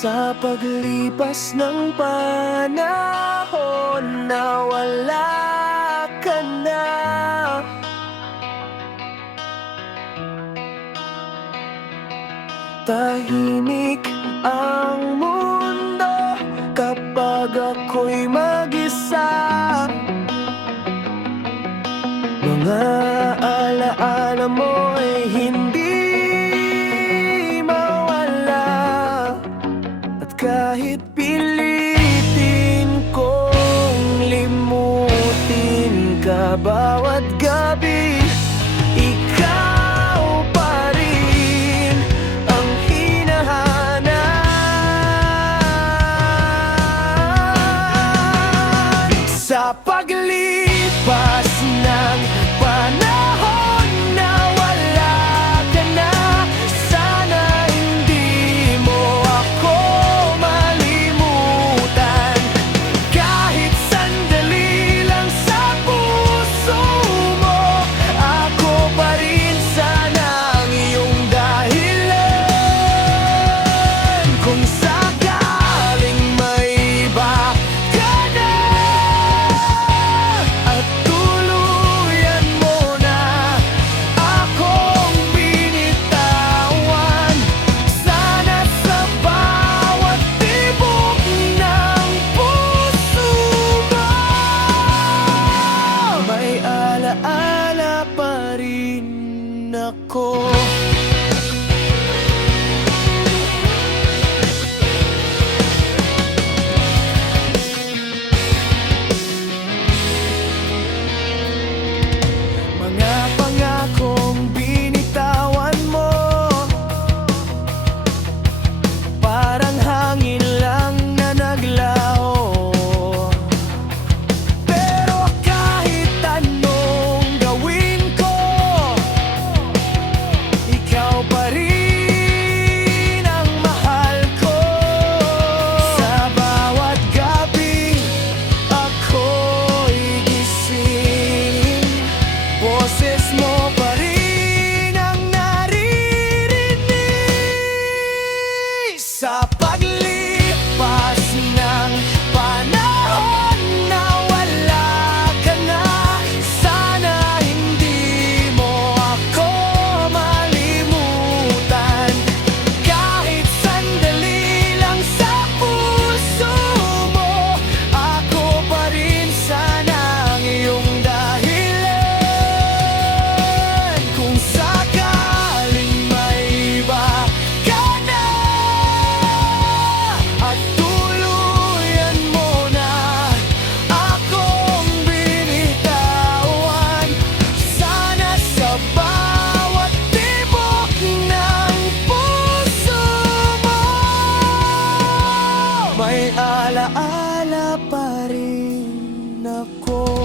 Sa paglipas ng panahon, nawala ka na. Tahimik ang mundo kapag ako'y mag-isa. Mga alaala mo'y hindi mawala. At kahit pilitin kong limutin ka bawat gabi, ikaw pa rin ang hinahanap. Sa paglipas ng panahon, nawala ka na. Sana hindi mo ako malimutan. Kahit sandali lang sa puso mo, ako pa rin sana ang iyong dahilan. Kung sakaling may iba ka na at tuluyan mo na akong binitawan, sana sa bawat tibok ng puso mo may alaala pa rin ako. Mga pangakong binitawan mo, parang hangin lang na naglaho. Pero kahit anong gawin ko, ikaw pa rin ang mahal ko. Sa bawat gabi ako'y gising, boses mo pa rin ang naririnig. Sa paglipas ng panahon, nawala ka na. Sana hindi mo ako malimutan. Kahit sandali lang sa puso mo, ako pa rin sana ang iyong dahilan. Kung sakaling may iba ka na at tuluyan mo na akong binitawan, sana sa bawat tibok ng puso mo may alaala pa rin ako.